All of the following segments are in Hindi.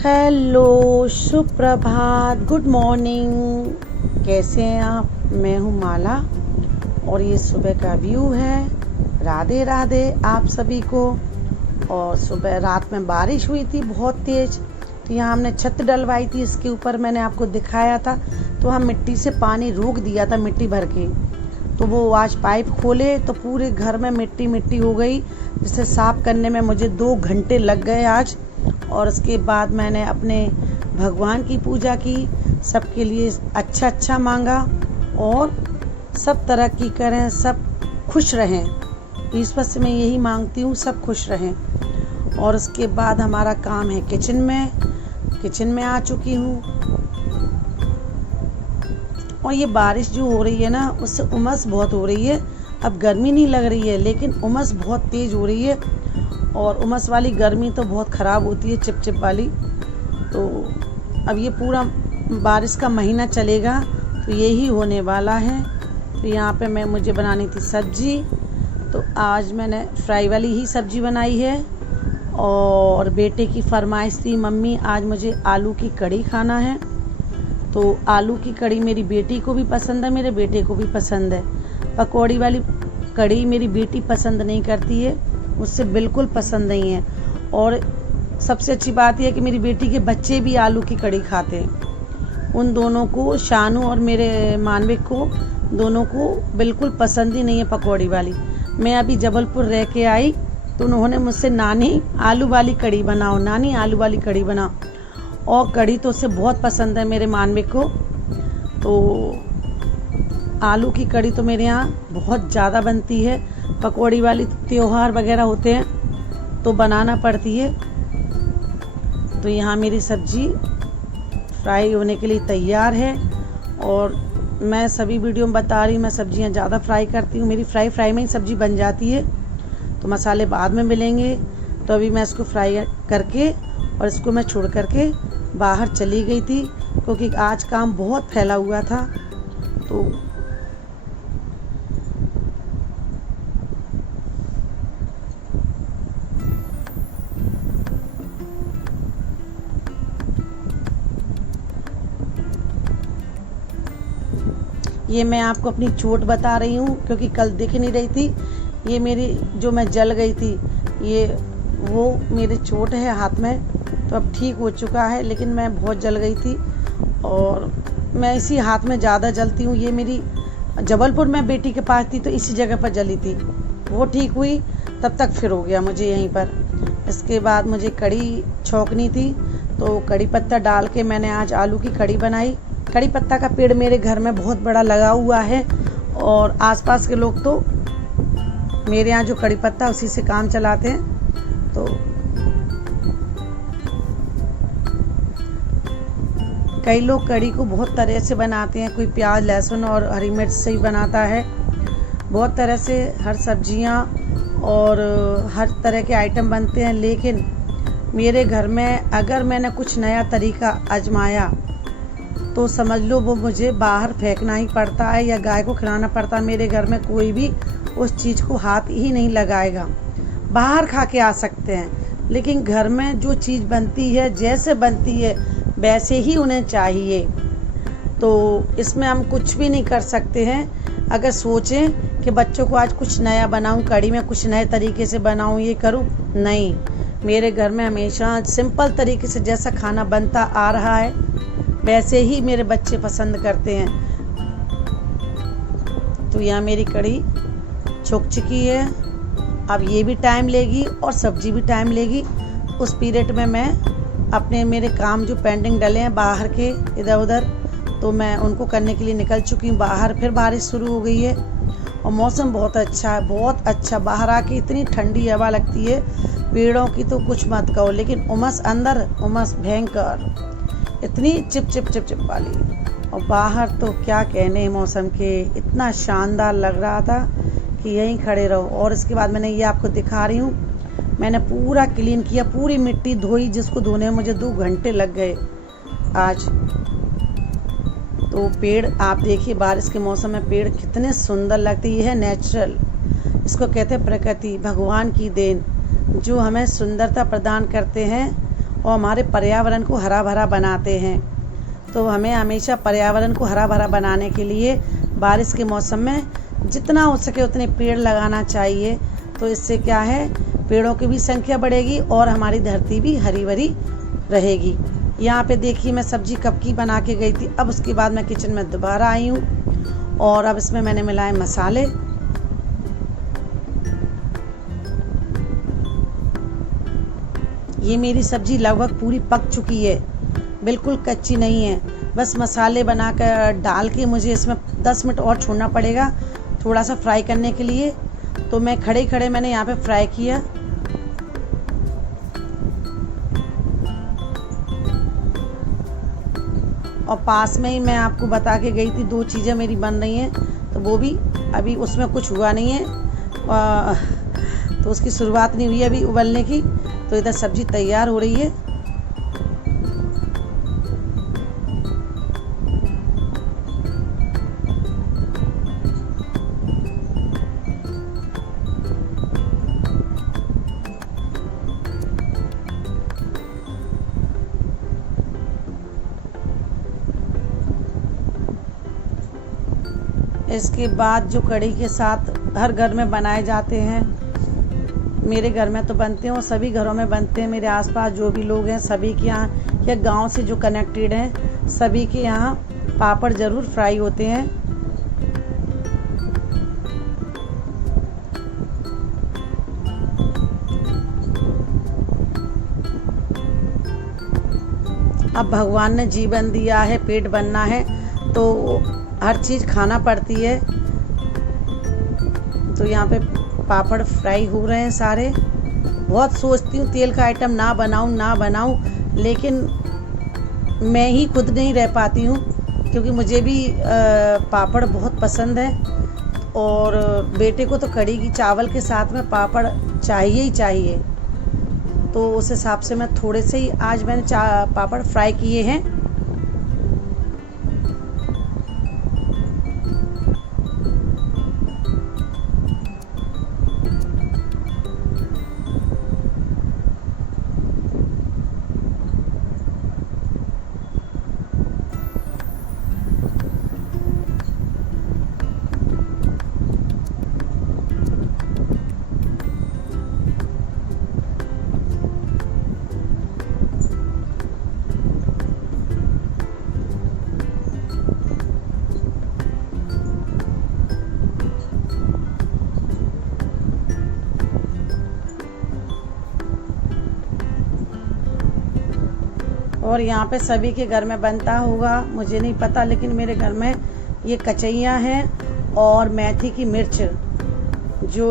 हेलो, सुप्रभात, गुड मॉर्निंग। कैसे हैं आप? मैं हूँ माला और ये सुबह का व्यू है। राधे राधे आप सभी को। और सुबह रात में बारिश हुई थी बहुत तेज़, तो यहाँ हमने छत डलवाई थी, इसके ऊपर मैंने आपको दिखाया था। तो हम मिट्टी से पानी रोक दिया था, मिट्टी भर के। तो वो आज पाइप खोले तो पूरे घर में मिट्टी मिट्टी हो गई, जिसे साफ़ करने में मुझे 2 घंटे लग गए आज। और उसके बाद मैंने अपने भगवान की पूजा की, सबके लिए अच्छा मांगा और सब तरक्की करें, सब खुश रहें। ईश्वर से मैं यही मांगती हूँ, सब खुश रहें। और उसके बाद हमारा काम है किचन में आ चुकी हूँ। और ये बारिश जो हो रही है ना, उससे उमस बहुत हो रही है। अब गर्मी नहीं लग रही है, लेकिन उमस बहुत तेज़ हो रही है। और उमस वाली गर्मी तो बहुत ख़राब होती है, चिपचिप वाली। तो अब ये पूरा बारिश का महीना चलेगा, तो यही होने वाला है। तो यहाँ पे मुझे बनानी थी सब्जी, तो आज मैंने फ्राई वाली ही सब्जी बनाई है। और बेटे की फरमाइश थी, मम्मी आज मुझे आलू की कढ़ी खाना है। तो आलू की कढ़ी मेरी बेटी को भी पसंद है, मेरे बेटे को भी पसंद है। पकौड़ी वाली कढ़ी मेरी बेटी पसंद नहीं करती है, मुझसे बिल्कुल पसंद नहीं है। और सबसे अच्छी बात यह है कि मेरी बेटी के बच्चे भी आलू की कढ़ी खाते हैं। उन दोनों को, शानू और मेरे मानविक को, दोनों को बिल्कुल पसंद ही नहीं है पकौड़ी वाली। मैं अभी जबलपुर रह के आई तो उन्होंने मुझसे नानी आलू वाली कढ़ी बनाओ, नानी आलू वाली कढ़ी बनाओ। और कढ़ी तो उससे बहुत पसंद है मेरे मानविक को। तो आलू की कढ़ी तो मेरे यहाँ बहुत ज़्यादा बनती है। पकौड़ी वाली त्योहार वगैरह होते हैं तो बनाना पड़ती है। तो यहाँ मेरी सब्जी फ्राई होने के लिए तैयार है। और मैं सभी वीडियो में बता रही हूँ, मैं सब्जियाँ ज़्यादा फ्राई करती हूँ, मेरी फ्राई में ही सब्जी बन जाती है। तो मसाले बाद में मिलेंगे। तो अभी मैं इसको फ्राई करके और इसको मैं छोड़ करके बाहर चली गई थी, क्योंकि आज काम बहुत फैला हुआ था। तो ये मैं आपको अपनी चोट बता रही हूँ, क्योंकि कल दिख नहीं रही थी। ये मेरी जो मैं जल गई थी, ये वो मेरी चोट है हाथ में। तो अब ठीक हो चुका है, लेकिन मैं बहुत जल गई थी। और मैं इसी हाथ में ज़्यादा जलती हूँ। ये मेरी जबलपुर में बेटी के पास थी, तो इसी जगह पर जली थी। वो ठीक हुई, तब तक फिर हो गया मुझे यहीं पर। इसके बाद मुझे कढ़ी छौंकनी थी, तो कढ़ी पत्ता डाल के मैंने आज आलू की कढ़ी बनाई। कढ़ी पत्ता का पेड़ मेरे घर में बहुत बड़ा लगा हुआ है, और आसपास के लोग तो मेरे यहाँ जो कढ़ी पत्ता उसी से काम चलाते हैं। तो कई लोग कढ़ी को बहुत तरह से बनाते हैं, कोई प्याज लहसुन और हरी मिर्च से ही बनाता है। बहुत तरह से हर सब्जियाँ और हर तरह के आइटम बनते हैं। लेकिन मेरे घर में अगर मैंने कुछ नया तरीका आजमाया तो समझ लो वो मुझे बाहर फेंकना ही पड़ता है या गाय को खिलाना पड़ता है। मेरे घर में कोई भी उस चीज़ को हाथ ही नहीं लगाएगा। बाहर खा के आ सकते हैं, लेकिन घर में जो चीज़ बनती है, जैसे बनती है वैसे ही उन्हें चाहिए। तो इसमें हम कुछ भी नहीं कर सकते हैं। अगर सोचें कि बच्चों को आज कुछ नया बनाऊं, कढ़ी में कुछ नए तरीके से बनाऊं, ये करूं, नहीं। मेरे घर में हमेशा सिंपल तरीके से जैसा खाना बनता आ रहा है वैसे ही मेरे बच्चे पसंद करते हैं। तो यहाँ मेरी कढ़ी छौंक चुकी है। अब ये भी टाइम लेगी और सब्जी भी टाइम लेगी। उस पीरियड में मैं अपने मेरे काम जो पेंडिंग डले हैं बाहर के इधर उधर, तो मैं उनको करने के लिए निकल चुकी हूँ बाहर। फिर बारिश शुरू हो गई है और मौसम बहुत अच्छा है, बहुत अच्छा। बाहर आके इतनी ठंडी हवा लगती है, पेड़ों की तो कुछ मत कहो। लेकिन उमस अंदर, उमस भयंकर, इतनी चिप वाली। और बाहर तो क्या कहने मौसम के, इतना शानदार लग रहा था कि यहीं खड़े रहो। और इसके बाद मैंने ये आपको दिखा रही हूँ, मैंने पूरा क्लीन किया, पूरी मिट्टी धोई, जिसको धोने में मुझे 2 घंटे लग गए आज। तो पेड़ आप देखिए, बारिश के मौसम में पेड़ कितने सुंदर लगते हैं। ये है नेचुरल, इसको कहते हैं प्रकृति, भगवान की देन, जो हमें सुंदरता प्रदान करते हैं। और हमारे पर्यावरण को हरा भरा बनाते हैं। तो हमें हमेशा पर्यावरण को हरा भरा बनाने के लिए बारिश के मौसम में जितना हो सके उतने पेड़ लगाना चाहिए। तो इससे क्या है, पेड़ों की भी संख्या बढ़ेगी और हमारी धरती भी हरी भरी रहेगी। यहाँ पे देखिए मैं सब्जी कब की बना के गई थी। अब उसके बाद मैं किचन में दोबारा आई हूँ और अब इसमें मैंने मिलाए मसाले। ये मेरी सब्जी लगभग पूरी पक चुकी है, बिल्कुल कच्ची नहीं है। बस मसाले बनाकर डाल के मुझे इसमें 10 मिनट और छोड़ना पड़ेगा थोड़ा सा फ्राई करने के लिए। तो मैं खड़े खड़े मैंने यहाँ पे फ्राई किया। और पास में ही मैं आपको बता के गई थी 2 चीज़ें मेरी बन रही हैं, तो वो भी अभी उसमें कुछ हुआ नहीं है, तो उसकी शुरुआत नहीं हुई अभी उबलने की। तो इधर सब्जी तैयार हो रही है। इसके बाद जो कढ़ी के साथ हर घर में बनाए जाते हैं, मेरे घर में तो बनते हैं और सभी घरों में बनते हैं। मेरे आसपास जो भी लोग हैं सभी के यहाँ या गांव से जो कनेक्टेड हैं सभी के यहाँ पापड़ ज़रूर फ्राई होते हैं। अब भगवान ने जीवन दिया है, पेट बनना है तो हर चीज़ खाना पड़ती है। तो यहाँ पे पापड़ फ्राई हो रहे हैं सारे। बहुत सोचती हूँ तेल का आइटम ना बनाऊँ, लेकिन मैं ही खुद नहीं रह पाती हूँ क्योंकि मुझे भी पापड़ बहुत पसंद है और बेटे को तो कढ़ी की चावल के साथ में पापड़ चाहिए ही चाहिए। तो उस हिसाब से मैं थोड़े से ही आज मैंने पापड़ फ्राई किए हैं। और यहाँ पे सभी के घर में बनता होगा मुझे नहीं पता, लेकिन मेरे घर में ये कचैया हैं और मेथी की मिर्च जो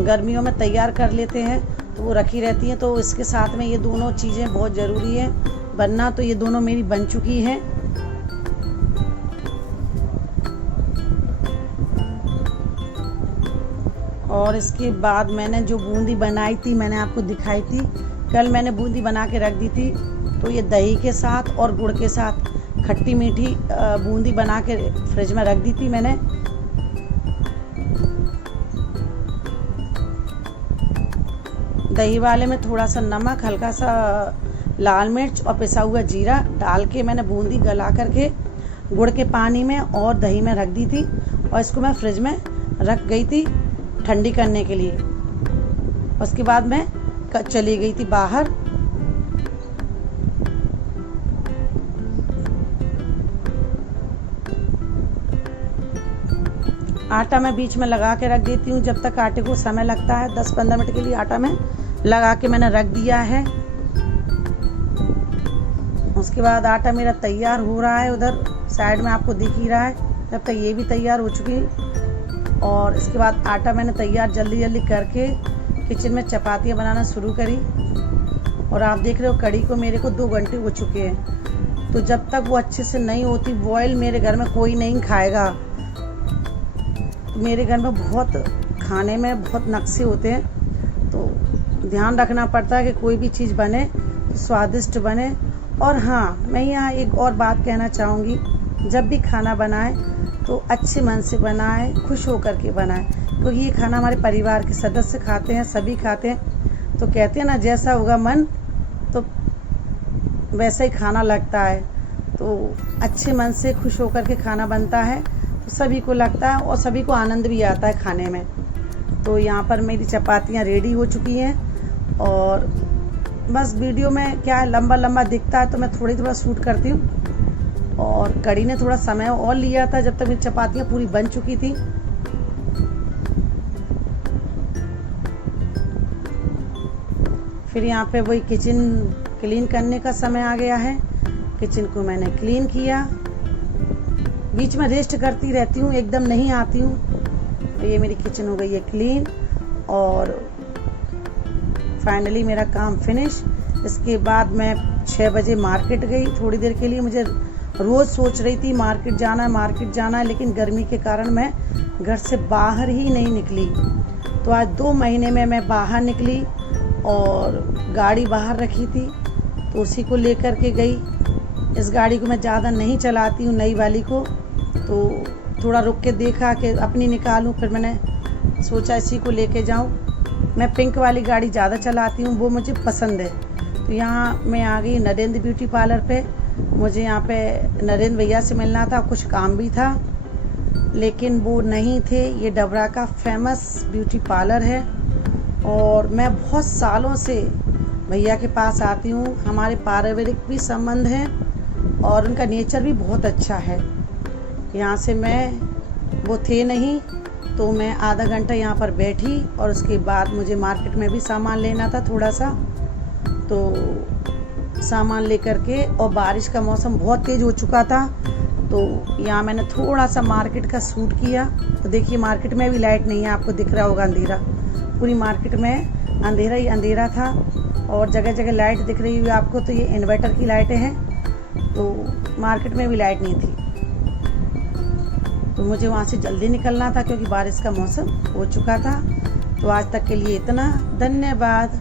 गर्मियों में तैयार कर लेते हैं तो वो रखी रहती हैं। तो इसके साथ में ये दोनों चीज़ें बहुत ज़रूरी है बनना। तो ये दोनों मेरी बन चुकी हैं। और इसके बाद मैंने जो बूंदी बनाई थी मैंने आपको दिखाई थी, कल मैंने बूंदी बना के रख दी थी। तो ये दही के साथ और गुड़ के साथ खट्टी मीठी बूंदी बना के फ्रिज में रख दी थी मैंने। दही वाले में थोड़ा सा नमक, हल्का सा लाल मिर्च और पिसा हुआ जीरा डाल के मैंने बूंदी गला करके गुड़ के पानी में और दही में रख दी थी और इसको मैं फ्रिज में रख गई थी ठंडी करने के लिए। उसके बाद मैं चली गई थी बाहर। आटा मैं बीच में लगा के रख देती हूँ, जब तक आटे को समय लगता है 10-15 मिनट के लिए आटा में लगा के मैंने रख दिया है। उसके बाद आटा मेरा तैयार हो रहा है, उधर साइड में आपको दिख ही रहा है। तब तक ये भी तैयार हो चुकी है। और इसके बाद आटा मैंने तैयार जल्दी जल्दी करके किचन में चपातियाँ बनाना शुरू करी। और आप देख रहे हो कढ़ी को मेरे को 2 घंटे हो चुके हैं। तो जब तक वो अच्छे से नहीं होती बॉयल, मेरे घर में कोई नहीं खाएगा। मेरे घर में बहुत खाने में बहुत नक्शे होते हैं, तो ध्यान रखना पड़ता है कि कोई भी चीज़ बने तो स्वादिष्ट बने। और हाँ, मैं यहाँ एक और बात कहना चाहूँगी, जब भी खाना बनाए तो अच्छे मन से बनाए, खुश होकर के बनाए, क्योंकि ये खाना हमारे परिवार के सदस्य खाते हैं, सभी खाते हैं। तो कहते हैं ना, जैसा होगा मन तो वैसा ही खाना लगता है, तो अच्छे मन से खुश होकर के खाना बनता है तो सभी को लगता है और सभी को आनंद भी आता है खाने में। तो यहाँ पर मेरी चपातियाँ रेडी हो चुकी हैं और बस वीडियो में क्या है लंबा लंबा दिखता है तो मैं थोड़ा शूट करती हूँ। और कड़ी ने थोड़ा समय और लिया था जब तक मेरी चपातियाँ पूरी बन चुकी थी। फिर यहाँ पे वही किचन क्लीन करने का समय आ गया है। किचन को मैंने क्लीन किया, बीच में रेस्ट करती रहती हूँ, एकदम नहीं आती हूँ। तो ये मेरी किचन हो गई है क्लीन और फाइनली मेरा काम फिनिश। इसके बाद मैं 6 बजे मार्केट गई थोड़ी देर के लिए। मुझे रोज़ सोच रही थी मार्केट जाना है, लेकिन गर्मी के कारण मैं घर से बाहर ही नहीं निकली। तो आज 2 महीने में मैं बाहर निकली और गाड़ी बाहर रखी थी तो उसी को लेकर के गई। इस गाड़ी को मैं ज़्यादा नहीं चलाती हूँ, नई वाली को, तो थोड़ा रुक के देखा कि अपनी निकालूं, फिर मैंने सोचा इसी को लेके जाऊं। मैं पिंक वाली गाड़ी ज़्यादा चलाती हूँ, वो मुझे पसंद है। तो यहाँ मैं आ गई नरेंद्र ब्यूटी पार्लर पे। मुझे यहाँ पे नरेंद्र भैया से मिलना था, कुछ काम भी था लेकिन वो नहीं थे। ये डबरा का फेमस ब्यूटी पार्लर है और मैं बहुत सालों से भैया के पास आती हूँ। हमारे पारिवारिक भी संबंध हैं और उनका नेचर भी बहुत अच्छा है। यहाँ से वो थे नहीं तो मैं आधा घंटा यहाँ पर बैठी और उसके बाद मुझे मार्केट में भी सामान लेना था थोड़ा सा, तो सामान लेकर के, और बारिश का मौसम बहुत तेज़ हो चुका था तो यहाँ मैंने थोड़ा सा मार्केट का शूट किया। तो देखिए मार्केट में भी लाइट नहीं है, आपको दिख रहा होगा अंधेरा, पूरी मार्केट में अंधेरा ही अंधेरा था और जगह जगह लाइट दिख रही हुई आपको। तो ये इन्वर्टर की लाइटें हैं, तो मार्केट में भी लाइट नहीं थी तो मुझे वहाँ से जल्दी निकलना था क्योंकि बारिश का मौसम हो चुका था। तो आज तक के लिए इतना, धन्यवाद।